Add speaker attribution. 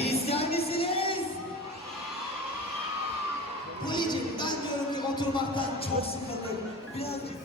Speaker 1: İster misiniz? Policim ben diyorum ki oturmaktan çok sıkıldım. Birazcık